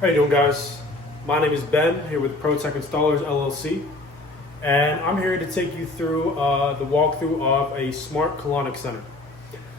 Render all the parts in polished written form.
How you doing, guys? My name is Ben, here with ProTech Installers LLC, and I'm here to take you through the walkthrough of a smart Colonic Center.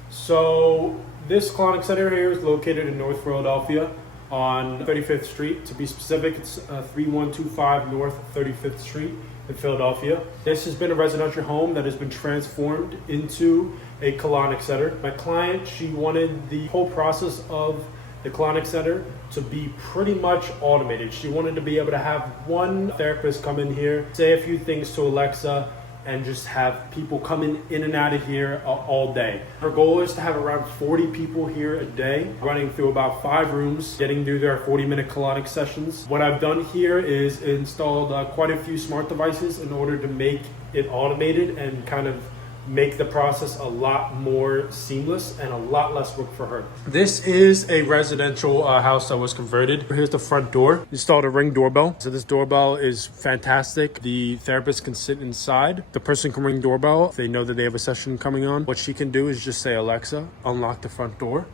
So this Colonic Center here is located in North Philadelphia on 35th Street. To be specific, it's 3125 North 35th Street in Philadelphia. This has been a residential home that has been transformed into a Colonic Center. My client, she wanted the whole process of the Colonic Center to be pretty much automated. She wanted to be able to have one therapist come in here, say a few things to Alexa, and just have people coming in and out of here all day. Her goal is to have around 40 people here a day, running through about 5 rooms, getting through their 40-minute colonic sessions. What I've done here is installed quite a few smart devices in order to make it automated and kind of make the process a lot more seamless and a lot less work for her. This is a residential house that was converted. Here's the front door. Installed a Ring doorbell. So this doorbell is fantastic. The therapist can sit inside. The person can ring doorbell if they know that they have a session coming on. What she can do is just say, Alexa, unlock the front door.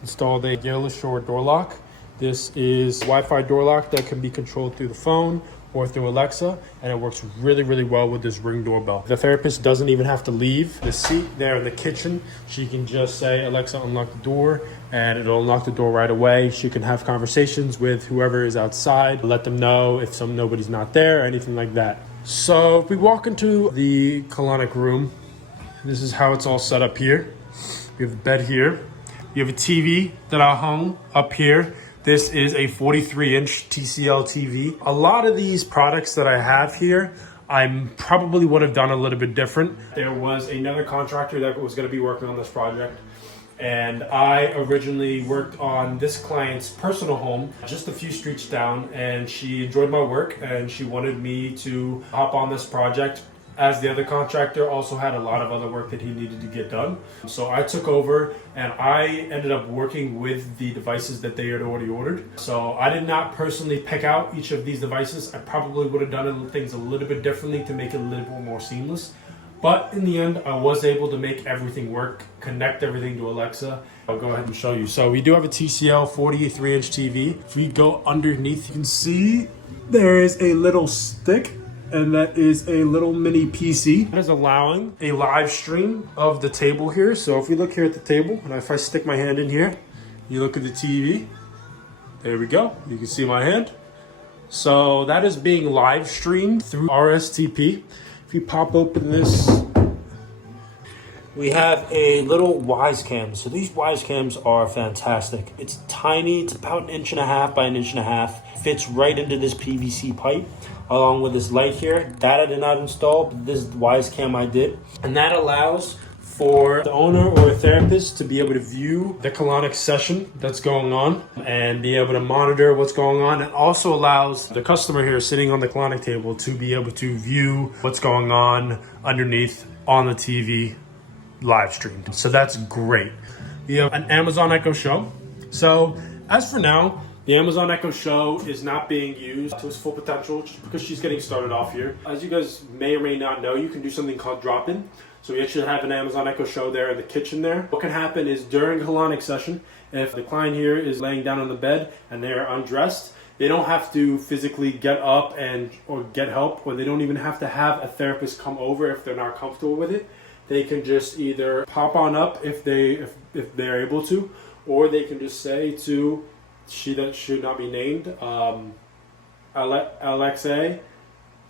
Installed a Yellow Shore door lock. This is Wi-Fi door lock that can be controlled through the phone or through Alexa, and it works really, really well with this Ring doorbell. The therapist doesn't even have to leave the seat there in the kitchen. She can just say, Alexa, unlock the door, and it'll unlock the door right away. She can have conversations with whoever is outside, let them know if nobody's not there or anything like that. So if we walk into the Colonic Room, this is how it's all set up here. We have the bed here. You have a TV that I hung up here. This is a 43-inch TCL TV. A lot of these products that I have here, I probably would have done a little bit different. There was another contractor that was going to be working on this project, and I originally worked on this client's personal home just a few streets down, and she enjoyed my work and she wanted me to hop on this project, as the other contractor also had a lot of other work that he needed to get done. So I took over and I ended up working with the devices that they had already ordered. So I did not personally pick out each of these devices. I probably would have done things a little bit differently to make it a little bit more seamless. But in the end, I was able to make everything work, connect everything to Alexa. I'll go ahead and show you. So we do have a TCL 43-inch TV. If we go underneath, you can see there is a little stick, and that is a little mini PC. That is allowing a live stream of the table here. So if we look here at the table, and if I stick my hand in here, you look at the TV, there we go. You can see my hand. So that is being live streamed through RSTP. If you pop open this, we have a little Wise Cam. So these Wise Cams are fantastic. It's tiny, it's about 1.5 inches by 1.5 inches. Fits right into this PVC pipe, along with this light here. That I did not install, but this Wise Cam I did. And that allows for the owner or a therapist to be able to view the colonic session that's going on and be able to monitor what's going on. It also allows the customer here sitting on the colonic table to be able to view what's going on underneath on the TV live stream. So that's great. We have an Amazon Echo Show. So as for now, the Amazon Echo Show is not being used to its full potential just because she's getting started off here. As you guys may or may not know, you can do something called drop-in. So we actually have an Amazon Echo Show there in the kitchen there. What can happen is during a colonic session, if the client here is laying down on the bed and they're undressed, they don't have to physically get up or get help, or they don't even have to have a therapist come over if they're not comfortable with it. They can just either pop on up if they're able to, or they can just say to she that should not be named, Alexa,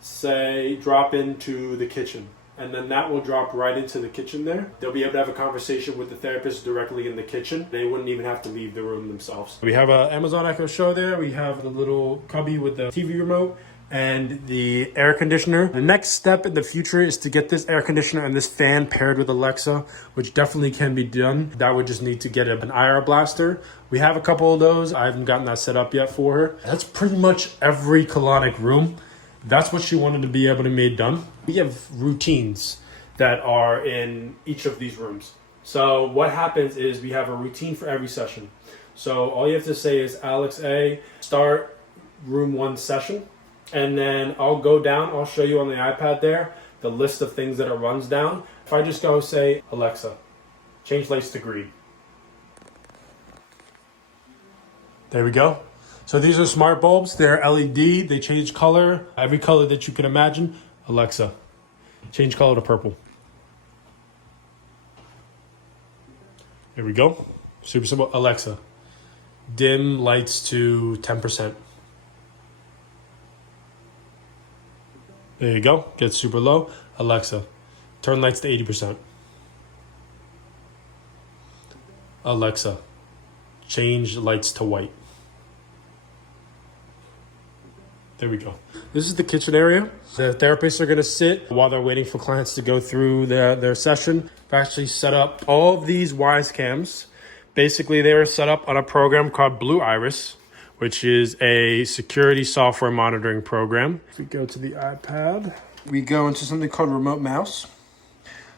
say drop into the kitchen, and then that will drop right into the kitchen there. They'll be able to have a conversation with the therapist directly in the kitchen. They wouldn't even have to leave the room themselves. We have an Amazon Echo Show there. We have the little cubby with the TV remote and the air conditioner. The next step in the future is to get this air conditioner and this fan paired with Alexa, which definitely can be done. That would just need to get an IR blaster. We have a couple of those. I haven't gotten that set up yet for her. That's pretty much every colonic room. That's what she wanted to be able to make done. We have routines that are in each of these rooms. So what happens is we have a routine for every session. So all you have to say is Alexa, start room 1 session. And then I'll go down, I'll show you on the iPad there, the list of things that it runs down. If I just go say, Alexa, change lights to green. There we go. So these are smart bulbs. They're LED. They change color, every color that you can imagine. Alexa, change color to purple. There we go. Super simple. Alexa, dim lights to 10%. There you go. Get super low. Alexa, turn lights to 80%. Alexa, change lights to white. There we go. This is the kitchen area. The therapists are going to sit while they're waiting for clients to go through their session. I've actually set up all of these Wise cams. Basically, they are set up on a program called Blue Iris, which is a security software monitoring program. If we go to the iPad, we go into something called Remote Mouse.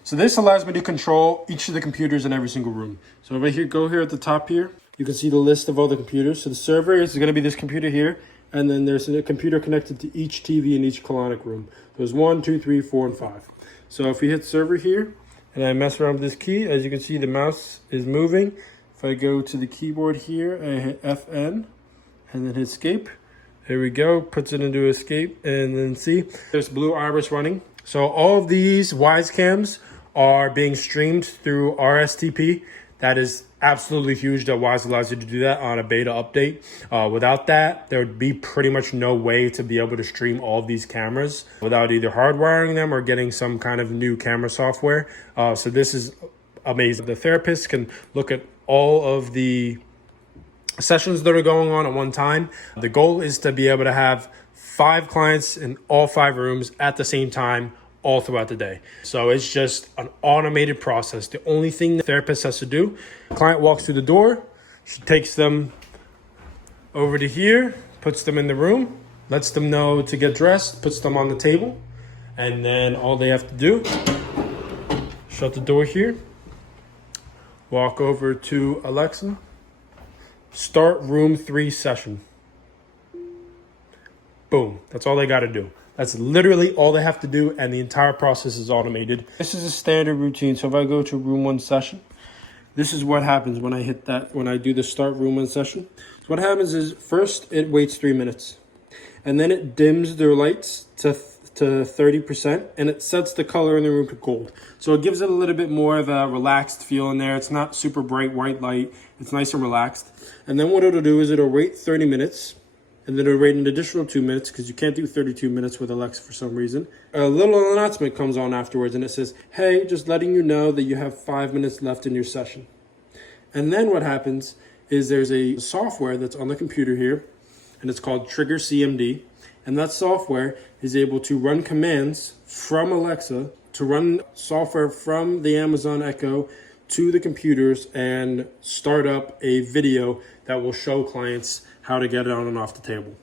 So this allows me to control each of the computers in every single room. So over here, go here at the top here, you can see the list of all the computers. So the server is going to be this computer here, and then there's a computer connected to each TV in each colonic room. There's 1, 2, 3, 4, and 5. So if we hit server here, and I mess around with this key, as you can see, the mouse is moving. If I go to the keyboard here, I hit FN, and then hit escape. There we go, puts it into escape, and then see, there's Blue Iris running. So all of these Wise cams are being streamed through RSTP. That is absolutely huge that Wise allows you to do that on a beta update. Without that, there would be pretty much no way to be able to stream all of these cameras without either hardwiring them or getting some kind of new camera software. So this is amazing. The therapist can look at all of the sessions that are going on at one time. The goal is to be able to have 5 clients in all 5 rooms at the same time all throughout the day. So it's just an automated process. The only thing the therapist has to do, the client walks through the door, she takes them over to here, puts them in the room, lets them know to get dressed, puts them on the table, and then all they have to do, shut the door here, walk over to Alexa, start room 3 session. Boom, that's all they gotta do. That's literally all they have to do, and the entire process is automated. This is a standard routine. So if I go to room 1 session, this is what happens when I hit that, when I do the start room 1 session. So what happens is first it waits 3 minutes, and then it dims their lights to 30%, and it sets the color in the room to gold. So it gives it a little bit more of a relaxed feel in there. It's not super bright white light. It's nice and relaxed. And then what it'll do is it'll wait 30 minutes, and then it'll wait an additional 2 minutes because you can't do 32 minutes with Alexa for some reason. A little announcement comes on afterwards, and it says, hey, just letting you know that you have 5 minutes left in your session. And then what happens is there's a software that's on the computer here, and it's called Trigger CMD. And that software is able to run commands from Alexa to run software from the Amazon Echo to the computers and start up a video that will show clients how to get it on and off the table.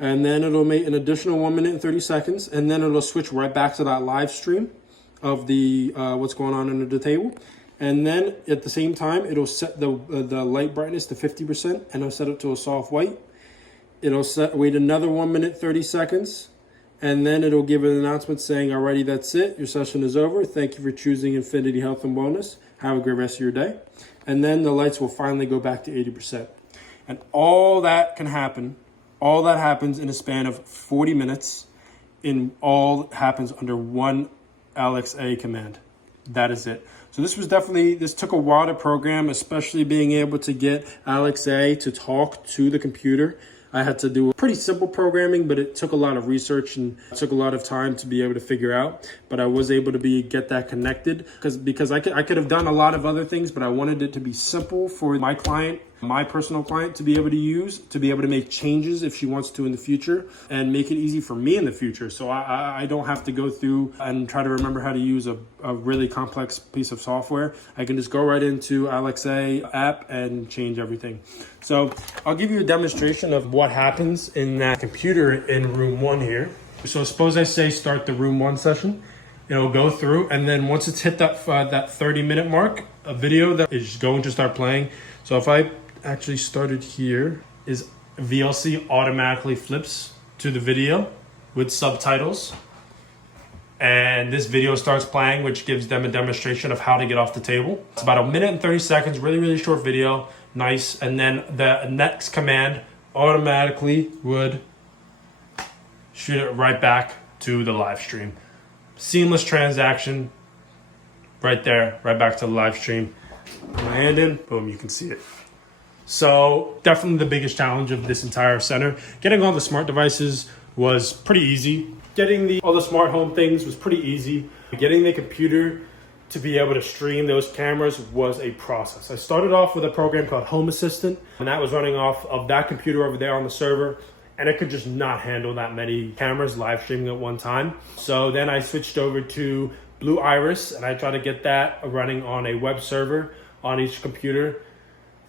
And then it'll make an additional 1 minute and 30 seconds, and then it'll switch right back to that live stream of the what's going on under the table. And then at the same time, it'll set the light brightness to 50%, and it'll set it to a soft white. It'll wait another 1 minute, 30 seconds, and then it'll give an announcement saying, alrighty, that's it. Your session is over. Thank you for choosing Infinity Health and Wellness. Have a great rest of your day. And then the lights will finally go back to 80%. And all that can happen, all that happens in a span of 40 minutes, all happens under one Alexa command. That is it. So this took a while to program, especially being able to get Alexa to talk to the computer. I had to do pretty simple programming, but it took a lot of research and it took a lot of time to be able to figure out. But I was able to get that connected because I could have done a lot of other things, but I wanted it to be simple for my client, my personal client, to be able to use, to be able to make changes if she wants to in the future, and make it easy for me in the future. So I don't have to go through and try to remember how to use a really complex piece of software. I can just go right into Alexa app and change everything. So I'll give you a demonstration of what happens in that computer in room 1 here. So suppose I say start the room 1 session. It'll go through, and then once it's hit that 30-minute mark, a video that is going to start playing. So if I actually started here, is VLC automatically flips to the video with subtitles. And this video starts playing, which gives them a demonstration of how to get off the table. It's about 1 minute and 30 seconds, really, really short video. Nice. And then the next command automatically would shoot it right back to the live stream. Seamless transaction right there, right back to the live stream. Put my hand in, boom, you can see it. So definitely the biggest challenge of this entire center. Getting all the smart devices was pretty easy. Getting all the smart home things was pretty easy. Getting the computer to be able to stream those cameras was a process. I started off with a program called Home Assistant, and that was running off of that computer over there on the server, and it could just not handle that many cameras live streaming at one time. So then I switched over to Blue Iris, and I tried to get that running on a web server on each computer.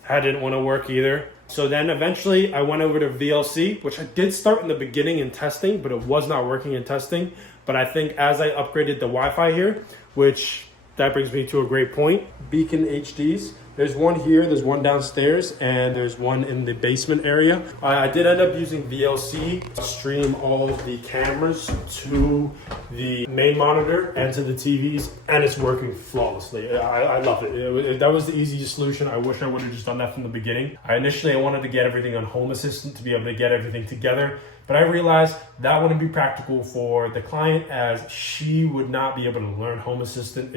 That didn't want to work either. So then eventually I went over to VLC, which I did start in the beginning in testing, but it was not working in testing. But I think as I upgraded the Wi-Fi here, which that brings me to a great point, Beacon HDs. There's one here, there's one downstairs, and there's one in the basement area. I did end up using VLC to stream all of the cameras to the main monitor and to the TVs, and it's working flawlessly. I love it. That was the easiest solution. I wish I would have just done that from the beginning. I wanted to get everything on Home Assistant to be able to get everything together, but I realized that wouldn't be practical for the client, as she would not be able to learn Home Assistant.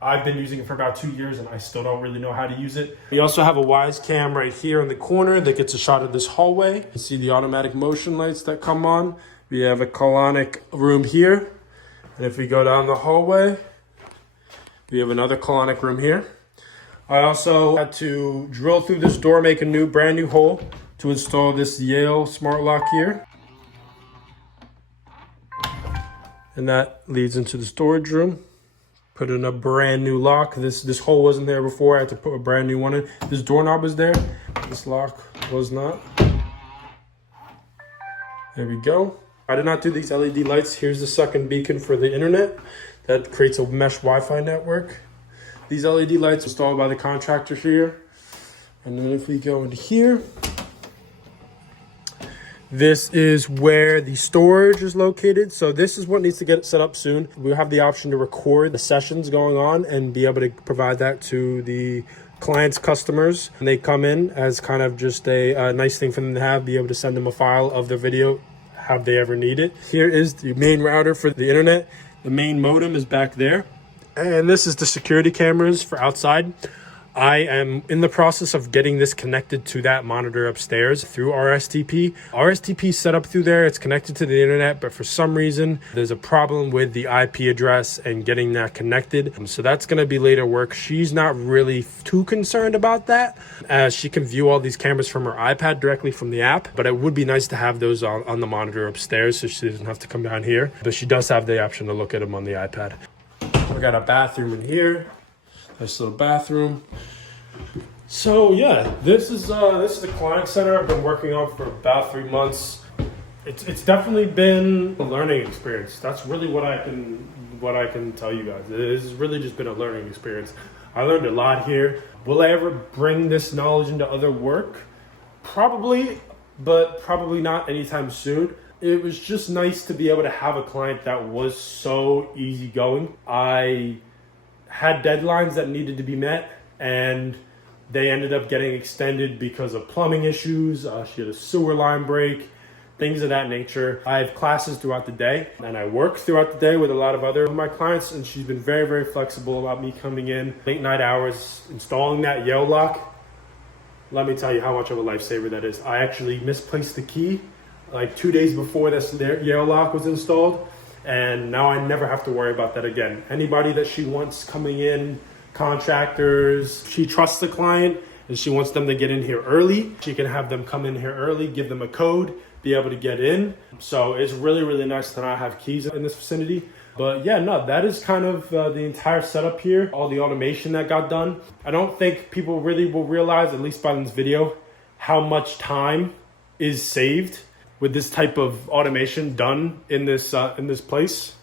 I've been using it for about 2 years and I still don't really know how to use it. We also have a Wise Cam right here in the corner that gets a shot of this hallway. You see the automatic motion lights that come on. We have a Colonic Room here. And if we go down the hallway, we have another Colonic Room here. I also had to drill through this door, make a brand new hole to install this Yale smart lock here. And that leads into the storage room. Put in a brand new lock. This hole wasn't there before. I had to put a brand new one in. This doorknob was there. This lock was not. There we go. I did not do these LED lights. Here's the second beacon for the internet. That creates a mesh Wi-Fi network. These LED lights installed by the contractor here. And then if we go into here, this is where the storage is located. So this is what needs to get set up soon. We'll have the option to record the sessions going on and be able to provide that to the clients' customers. And they come in as kind of just a nice thing for them to have, be able to send them a file of their video, have they ever need it. Here is the main router for the internet. The main modem is back there. And this is the security cameras for outside. I am in the process of getting this connected to that monitor upstairs through RSTP. RSTP set up through there. It's connected to the internet, but for some reason, there's a problem with the IP address and getting that connected. So that's going to be later work. She's not really too concerned about that, as she can view all these cameras from her iPad directly from the app. But it would be nice to have those on the monitor upstairs so she doesn't have to come down here. But she does have the option to look at them on the iPad. We got a bathroom in here. Nice little bathroom. So yeah, this is the Colonic Center I've been working on for about 3 months. It's definitely been a learning experience. That's really what I can tell you guys. This has really just been a learning experience. I learned a lot here. Will I ever bring this knowledge into other work? Probably, but probably not anytime soon. It was just nice to be able to have a client that was so easygoing. I had deadlines that needed to be met, and they ended up getting extended because of plumbing issues. She had a sewer line break, things of that nature. I have classes throughout the day, and I work throughout the day with a lot of other of my clients, and she's been very, very flexible about me coming in late night hours, installing that Yale lock. Let me tell you how much of a lifesaver that is. I actually misplaced the key like 2 days before this Yale lock was installed, and now I never have to worry about that again. Anybody that she wants coming in, contractors, she trusts the client and she wants them to get in here early. She can have them come in here early, give them a code, be able to get in. So it's really, really nice to not have keys in this vicinity. But yeah, no, that is kind of the entire setup here, all the automation that got done. I don't think people really will realize, at least by this video, how much time is saved with this type of automation done in this place.